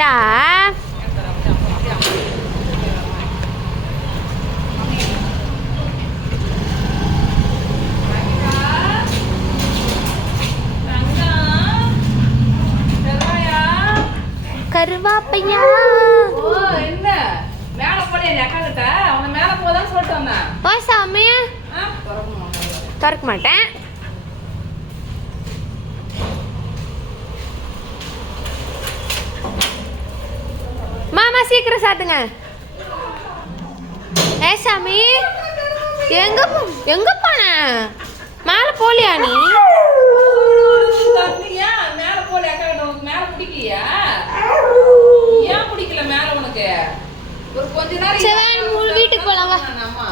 வரட்டா? கருவாப்பையா என்ன மேல போல என் அக்கா கிட்ட அவன மேல போதான் சொல்லிட்டு வந்தேன். ஓ சாமி திறக்க மாட்டேன். மாமா சீக்கிரம் சாத்துங்க. ஏ சாமி எங்க எங்க போன? மேல போலியா நீ? ஏன் மேல போல அக்கா கிட்ட உனக்கு மேல பிடிக்கலையா? ஏன் பிடிக்கல மேல உனக்கு? ஒரு கொஞ்ச நேரம் சரி வீட்டுக்கு போலாம் வா. ஆமா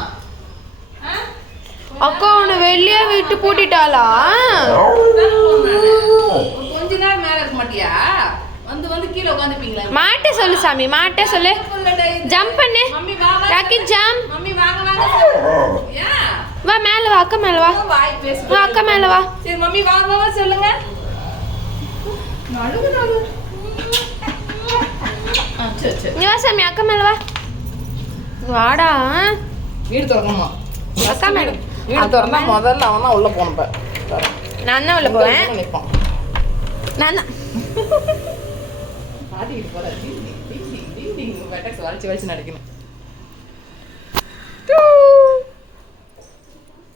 அக்கா உன்னை வெளியே விட்டு பூட்டிட்டாளா? கொஞ்ச நேரம் மேல இருக்க மாட்டியா? வந்து வந்து கீழே உட்காந்துப்பீங்களா? மாட்ட சொல்லு சாமி, மாட்ட சொல்லு. ஜம்ப் பண்ணு. மம்மி வா வா. ராக்கி ஜம்ப். மம்மி வாங்க வாங்க. ஏன்? வா மேல வா, அக்கா மேல வா. வாய் பேசு. வா அக்கா மேல வா. சரி மம்மி வாங்க வா சொல்லுங்க. நடுவு நடுவு. சரி சரி. நீ வா சாமி, அக்கா மேல வா. வாடா. வீடு திறக்கணுமா? அக்கா மேல. வீடு திறந்தா முதல்ல அவன் தான் உள்ள போனப்ப. நான் தான் உள்ள போவேன். நிப்பான். நான் தான். பாட்டிட்டு போற. டிங் டிங் டிங் டிங் டிங் வெட்டக்ஸ் வளைச்சு வளைச்சு நடக்கணும்.